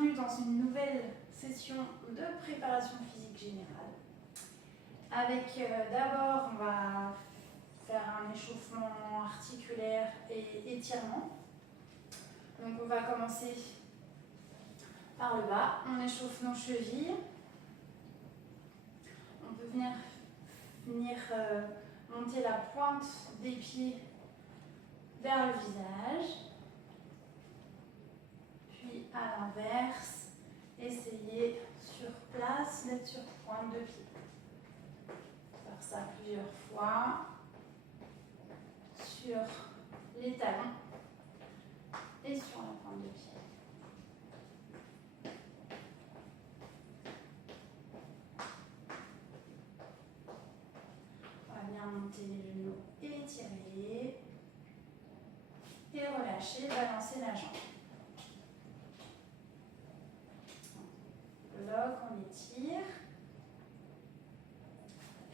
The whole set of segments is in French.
bienvenue dans une nouvelle session de préparation physique générale. Avec d'abord, on va faire un échauffement articulaire et étirement. Donc on va commencer par le bas, on échauffe nos chevilles. On peut venir monter la pointe des pieds vers le visage. Puis à l'inverse, essayez sur place d'être sur pointe de pied. Faire ça plusieurs fois sur les talons et sur la pointe de pied. On va bien monter les genoux, étirer et relâcher, balancer la jambe. Bloc, on étire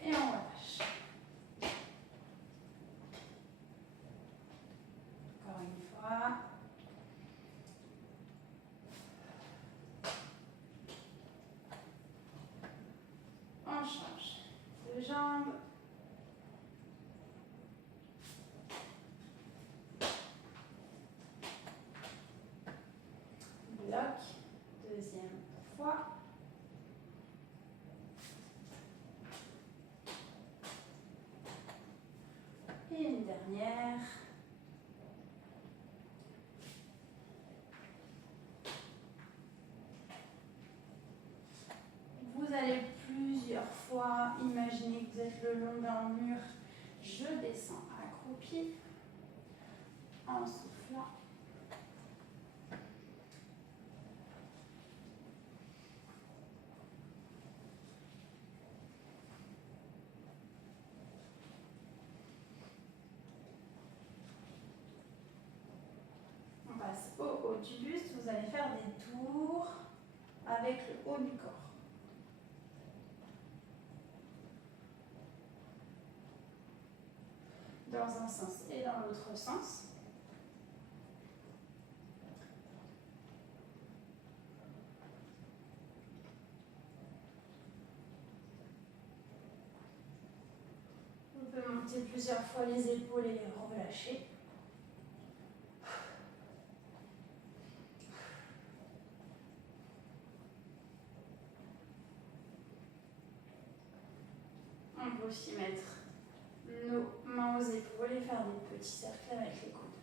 et on relâche. Encore une fois. On change de jambe. Bloc, deuxième fois. Et une dernière. Vous allez plusieurs fois imaginer que vous êtes le long d'un mur. Je descends accroupi en soufflant. On passe au haut du buste. Vous allez faire des tours avec le haut du corps. Dans un sens et dans l'autre sens. On peut monter plusieurs fois les épaules et les relâcher. On peut aussi mettre nos mains aux épaules et faire des petits cercles avec les coudes.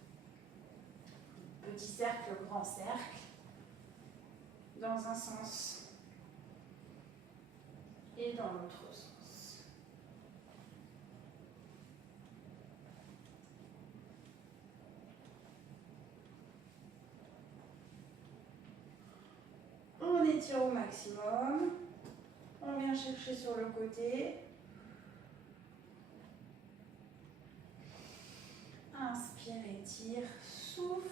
Petit cercle, grand cercle, dans un sens et dans l'autre sens. On étire au maximum. On vient chercher sur le côté. Inspire, étire, souffle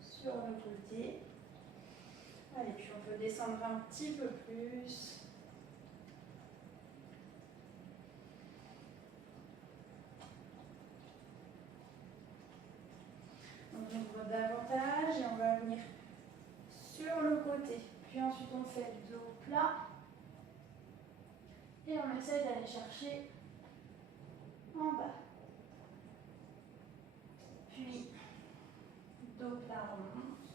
sur le côté. Allez, puis on peut descendre un petit peu plus. On ouvre davantage et on va venir sur le côté. Puis ensuite on fait le dos plat. Et on essaie d'aller chercher en bas. Puis, dos plat, on monte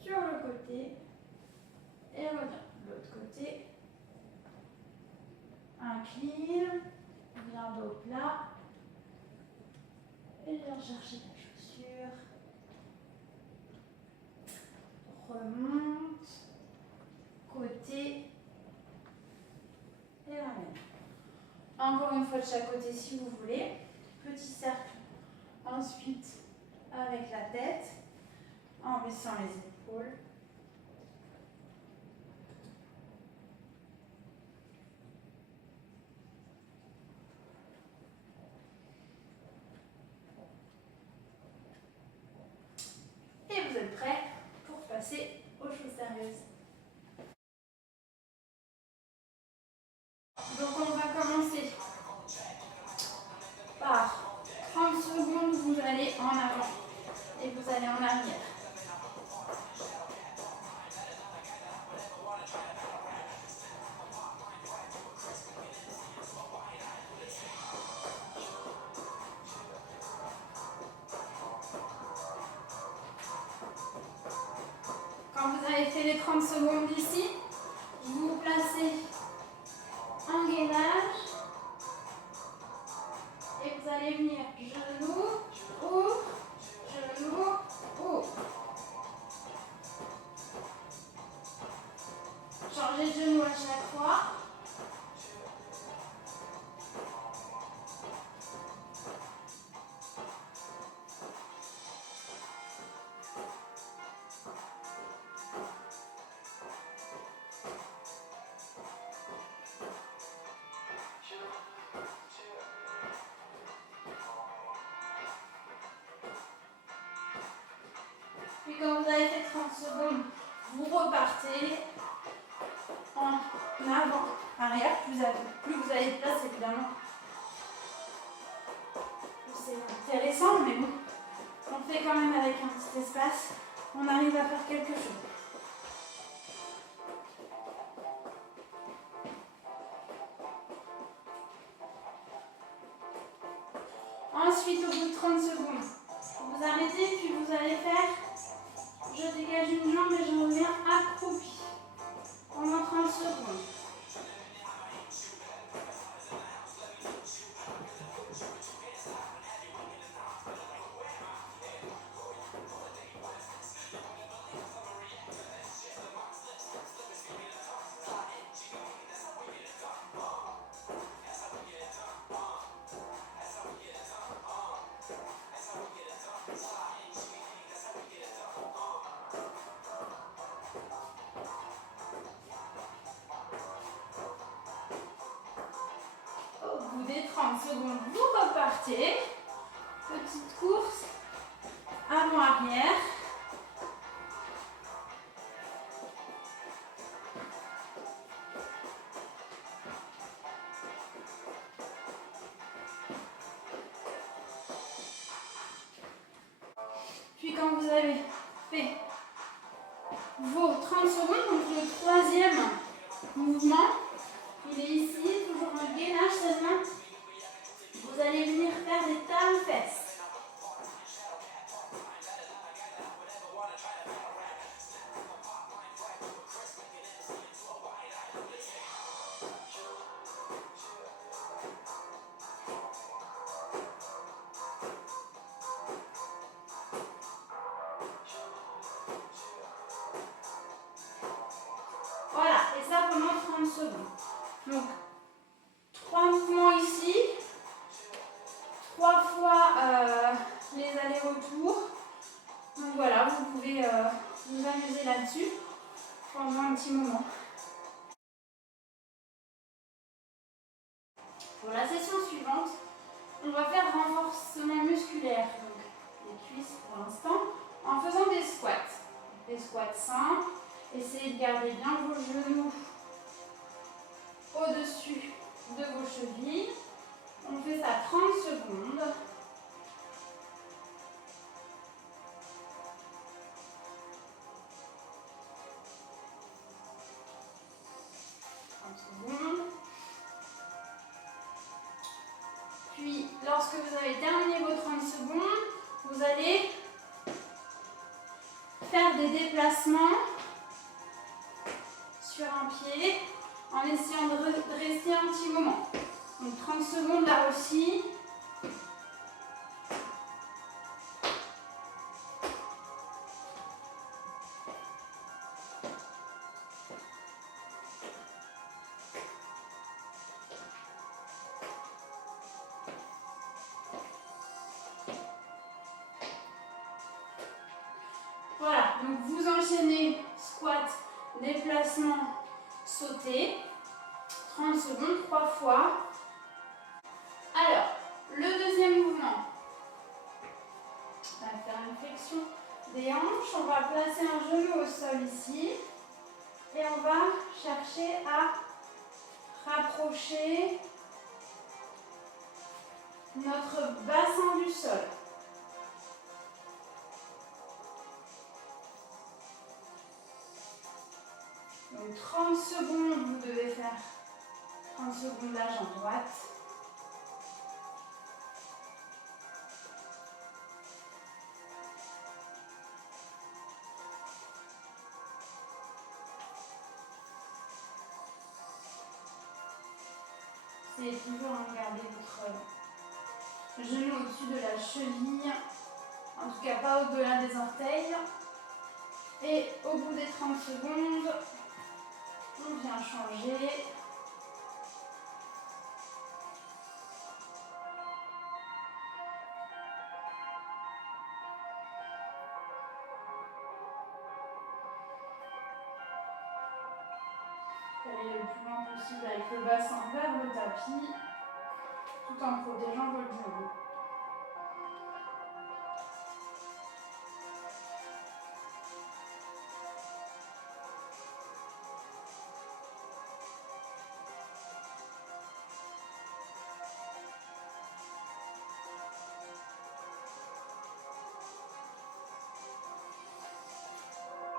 sur le côté et revient. L'autre côté, incline, bien dos plat et viens chercher la chaussure. Remonte, côté et ramène. Encore une fois de chaque côté si vous voulez. Petit cercle. Ensuite, avec la tête, en baissant les épaules. Et vous êtes prêts pour passer aux choses sérieuses. Donc on va commencer par 30 secondes, vous allez en avant et vous allez en arrière. avez fait les 30 secondes ici, vous vous placez en gainage et vous allez venir genou, ouvre, genou, ouvre. Changez de genou à chaque fois. Puis quand vous avez fait 30 secondes, vous repartez en avant, arrière. Plus vous avez de place, évidemment, plus c'est intéressant, mais bon, on le fait quand même avec un petit espace. On arrive à faire quelque chose. Ensuite, au bout de 30 secondes, vous arrêtez, puis vous allez faire, je dégage une jambe et je reviens accroupi pendant 30 secondes. Au bout des 30 secondes, vous repartez. Petite course avant-arrière. Puis quand vous avez fait vos 30 secondes, donc le troisième mouvement, il est ici, toujours un gainage seulement. Vous allez venir faire des talons-fesses. Voilà, et ça pendant 30 secondes. Donc, 3 mouvements ici, 3 fois les allers-retours. Donc voilà, vous pouvez vous amuser là-dessus pendant un petit moment. Pour la session suivante, on va faire renforcement musculaire, donc les cuisses pour l'instant, en faisant des squats. Des squats simples. Essayez de garder bien vos genoux au-dessus de vos chevilles. On fait ça 30 secondes. Puis, lorsque vous avez terminé vos 30 secondes, vous allez faire des déplacements sur un pied en essayant de rester un petit moment. Donc 30 secondes là aussi. Voilà, donc vous enchaînez squat, déplacement, sauter. 30 secondes, 3 fois. Alors, le deuxième mouvement. On va faire une flexion des hanches. On va placer un genou au sol ici. Et on va chercher à rapprocher notre bassin du sol. Donc 30 secondes, vous devez faire 30 secondes la jambe droite. Essayez toujours de garder votre genou au-dessus de la cheville, en tout cas pas au-delà des orteils. Et au bout des 30 secondes, on vient changer. Allez le plus loin possible avec le bassin vers le tapis, tout en protégeant votre genou.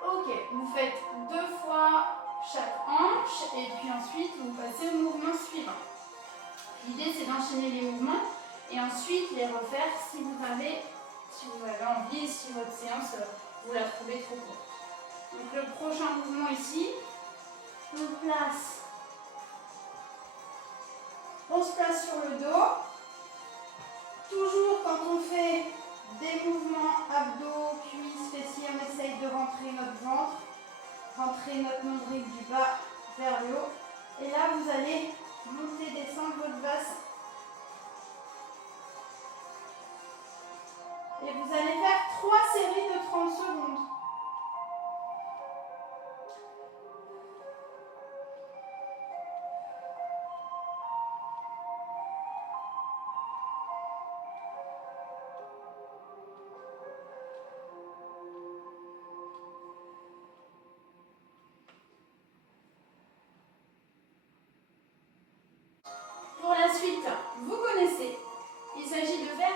Ok, vous faites 2 fois chaque hanche et puis ensuite vous passez au mouvement suivant. L'idée c'est d'enchaîner les mouvements et ensuite les refaire si vous avez envie, si votre séance vous la trouvez trop courte. Donc le prochain mouvement ici, on se place sur le dos. Toujours quand on fait des mouvements abdos, cuisses, fessiers, on essaye de rentrer notre ventre, rentrer notre nombril du bas vers le haut. Et là, vous allez monter, descendre votre bassin. Et vous allez faire 3 séries de 30 secondes. Pour la suite, vous connaissez. Il s'agit de faire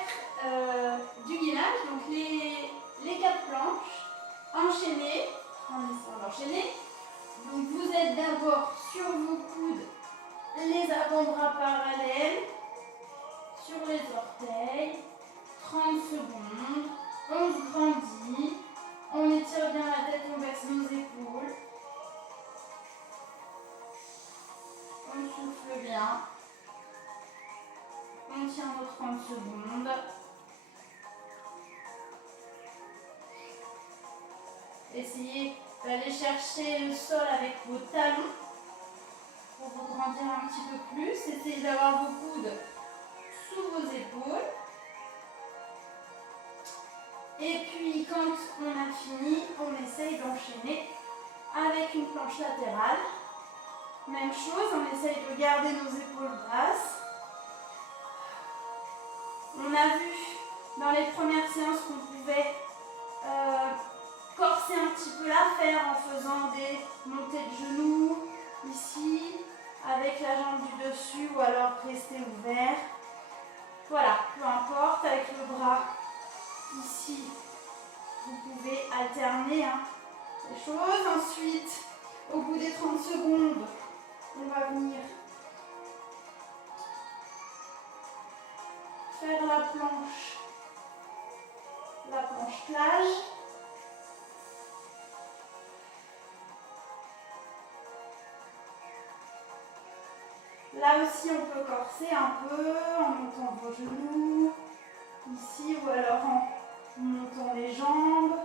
du gainage, donc les 4 planches enchaînées, en essayant d'enchaîner. Donc vous êtes d'abord sur vos coudes, les avant-bras parallèles, sur les orteils, 30 secondes, on se grandit, on étire bien la tête, on baisse nos épaules, on souffle bien. On tient nos 30 secondes. Essayez d'aller chercher le sol avec vos talons pour vous grandir un petit peu plus. Essayez d'avoir vos coudes sous vos épaules. Et puis quand on a fini, on essaye d'enchaîner avec une planche latérale. Même chose, on essaye de garder nos épaules basses. On a vu dans les premières séances qu'on pouvait corser un petit peu l'affaire en faisant des montées de genoux ici, avec la jambe du dessus ou alors rester ouvert. Voilà, peu importe, avec le bras ici, vous pouvez alterner les choses. Ensuite, au bout des 30 secondes, on va venir faire la planche plage. Là aussi, on peut corser un peu en montant vos genoux, ici, ou alors en montant les jambes.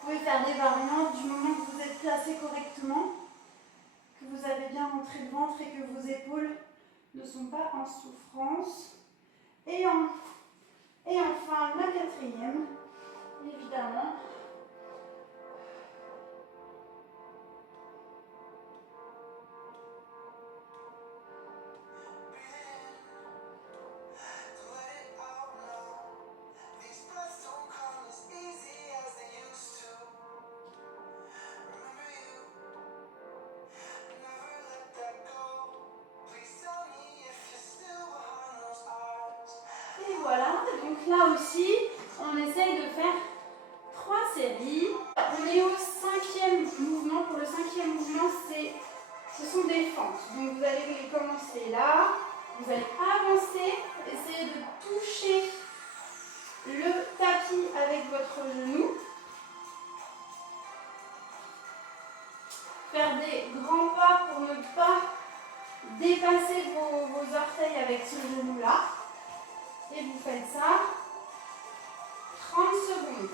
Vous pouvez faire des variantes du moment que vous êtes placé correctement, que vous avez bien rentré le ventre et que vos épaules ne sont pas en souffrance. Et enfin, la 4e, évidemment. Et voilà, donc là aussi, on essaye de faire 3 séries. On est au 5e mouvement. Pour le 5e mouvement, ce sont des fentes. Donc vous allez commencer là, vous allez avancer, essayer de toucher le tapis avec votre genou. Faire des grands pas pour ne pas dépassez vos orteils avec ce genou-là. Et vous faites ça 30 secondes.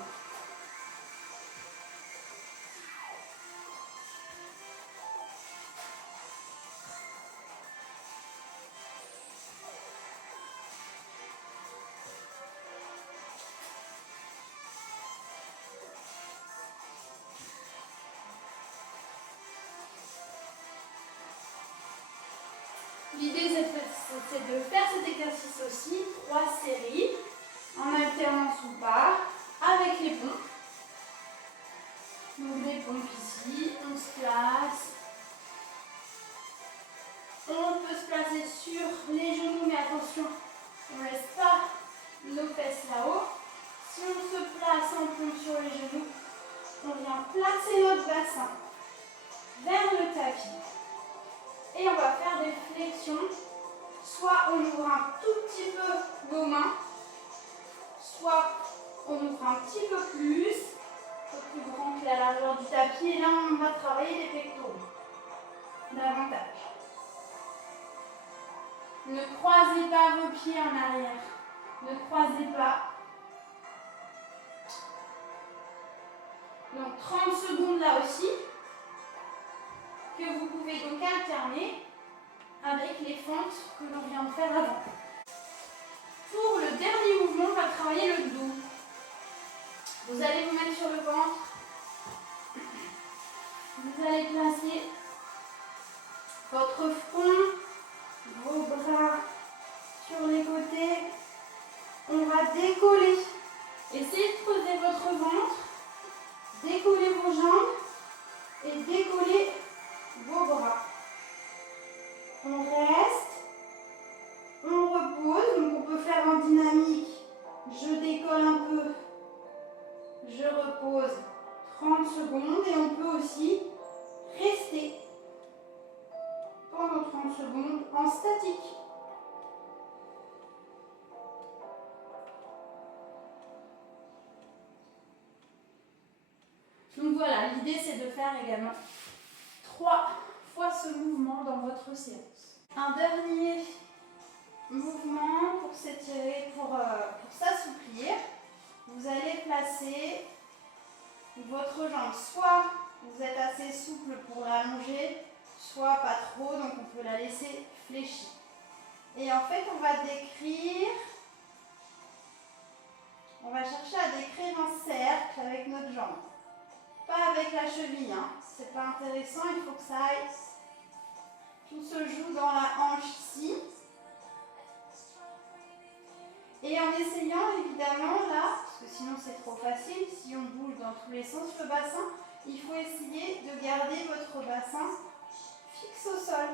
L'idée, c'est de faire cet exercice aussi, 3 séries, en alternance ou pas, avec les pompes. Donc les pompes ici, on se place. On peut se placer sur les genoux, mais attention, on ne laisse pas nos fesses là-haut. Si on se place en pompe sur les genoux, on vient placer notre bassin vers le tapis. Et on va faire des flexions. Soit on ouvre un tout petit peu nos mains, soit on ouvre un petit peu plus grand que la largeur du tapis. Et là, on va travailler les pectoraux davantage. Ne croisez pas vos pieds en arrière. Ne croisez pas. Donc 30 secondes là aussi, que vous pouvez donc alterner avec les fentes que l'on vient de faire avant. Pour le dernier mouvement, on va travailler le dos. Vous allez vous mettre sur le ventre. Vous allez placer votre front, vos bras sur les côtés. On va décoller. Essayez de creuser votre ventre. Décollez vos jambes et décollez vos bras. On reste, on repose, donc on peut faire en dynamique. Je décolle un peu, je repose 30 secondes et on peut aussi rester pendant 30 secondes en statique. Donc voilà, l'idée c'est de faire également 3 fois ce mouvement dans votre séance. Un dernier mouvement pour s'étirer, pour s'assouplir. Vous allez placer votre jambe. Soit vous êtes assez souple pour l'allonger, soit pas trop, donc on peut la laisser fléchie. Et en fait, on va chercher à décrire un cercle avec notre jambe. Pas avec la cheville, hein. C'est pas intéressant, il faut que ça aille. Tout se joue dans la hanche ici. Et en essayant évidemment là, parce que sinon c'est trop facile, si on bouge dans tous les sens le bassin, il faut essayer de garder votre bassin fixe au sol.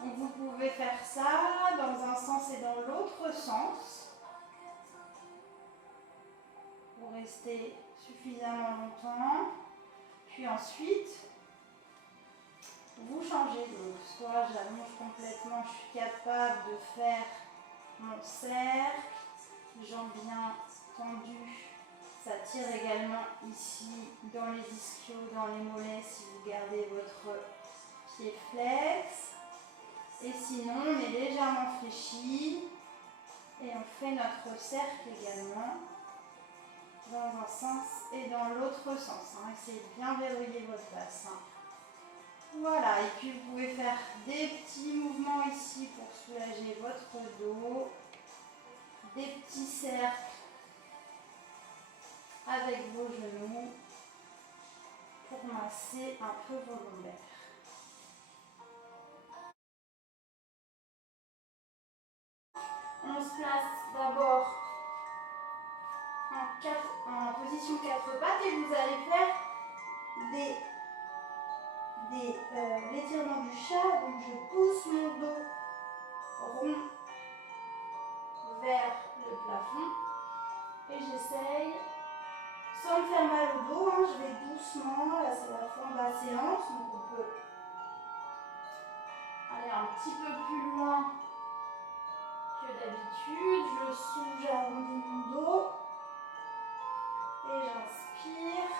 Donc vous pouvez faire ça dans un sens et dans l'autre sens. Pour rester suffisamment longtemps. Puis ensuite, vous changez. Donc soit j'allonge complètement, je suis capable de faire mon cercle, jambes bien tendues. Ça tire également ici dans les ischios, dans les mollets si vous gardez votre pied flex. Et sinon, on est légèrement fléchi et on fait notre cercle également dans un sens et dans l'autre sens. Essayez de bien verrouiller votre bassin. Voilà, et puis vous pouvez faire des petits mouvements ici pour soulager votre dos, des petits cercles avec vos genoux pour masser un peu vos lombaires. On se place d'abord en position 4 pattes et vous allez faire l'étirement du chat. Donc je pousse mon dos rond vers le plafond et j'essaye, sans me faire mal au dos, je vais doucement, là c'est la fin de la séance, donc on peut aller un petit peu plus loin que d'habitude. Je souffle, j'arrondis mon dos et j'inspire,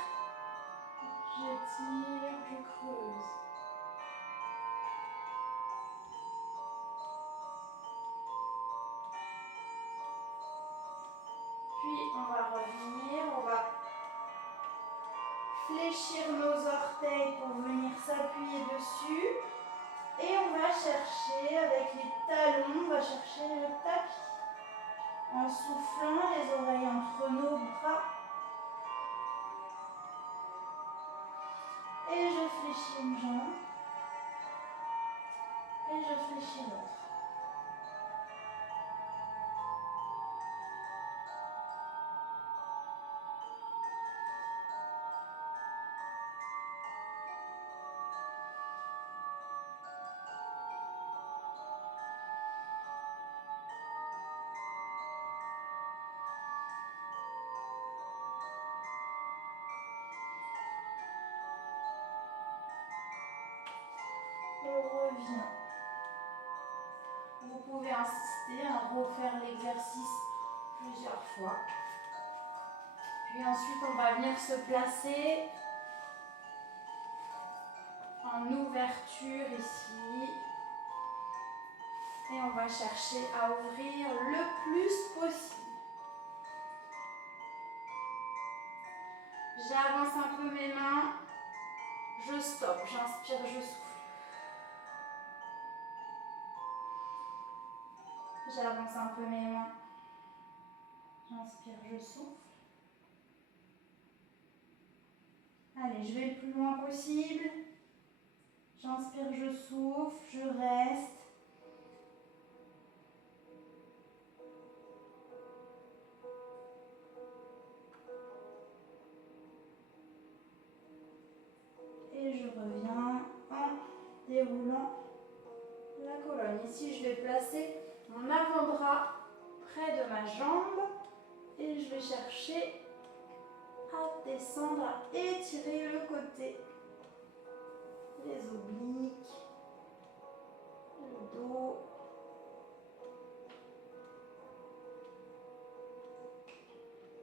j'étire, je creuse. on va revenir, on va fléchir nos orteils pour venir s'appuyer dessus. Et on va chercher avec les talons, on va chercher le tapis. En soufflant, les oreilles entre nos bras. Et je fléchis une jambe. Et je fléchis l'autre. On revient. Vous pouvez insister à refaire l'exercice plusieurs fois. Puis ensuite, on va venir se placer en ouverture ici. Et on va chercher à ouvrir le plus possible. J'avance un peu mes mains. Je stoppe, j'inspire, je souffle. J'avance un peu mes mains. J'inspire, je souffle. Allez, je vais le plus loin possible. J'inspire, je souffle, je reste. Et je reviens en déroulant la colonne. Ici, je vais placer mon avant-bras près de ma jambe et je vais chercher à descendre, à étirer le côté, les obliques, le dos.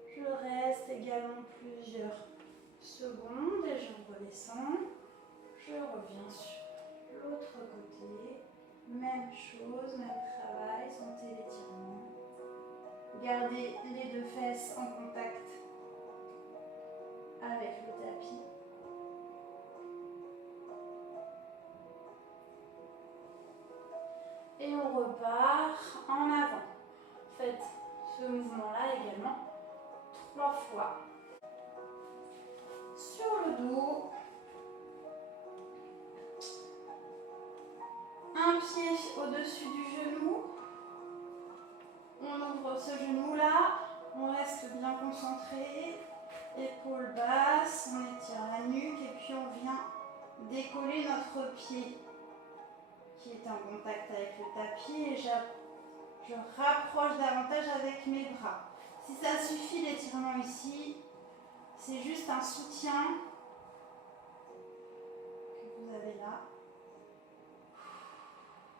Je reste également plusieurs secondes et je redescends. Je reviens sur l'autre côté. Même chose, même travail, sentez l'étirement. Gardez les deux fesses en contact avec le tapis. Et on repart en avant. Faites ce mouvement-là également 3 fois. Sur le dos. Un pied au-dessus du genou. On ouvre ce genou-là. On reste bien concentré. Épaules basses. On étire la nuque et puis on vient décoller notre pied qui est en contact avec le tapis et je rapproche davantage avec mes bras. Si ça suffit l'étirement ici, c'est juste un soutien que vous avez là.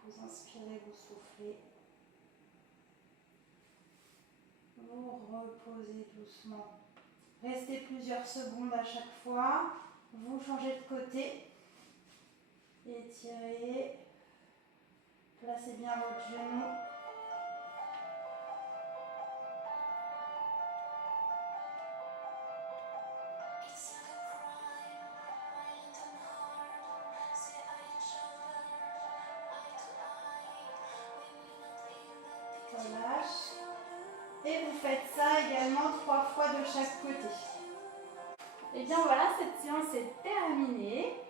Vous inspirez, vous soufflez. Vous reposez doucement. Restez plusieurs secondes à chaque fois. Vous changez de côté. Étirez. Placez bien votre genou. Relâche. Et vous faites ça également 3 fois de chaque côté. Et bien voilà, cette séance est terminée.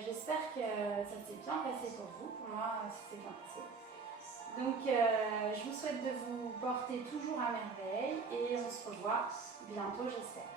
J'espère que ça s'est bien passé pour vous. Pour moi, ça s'est bien passé. Donc, je vous souhaite de vous porter toujours à merveille et on se revoit bientôt, j'espère.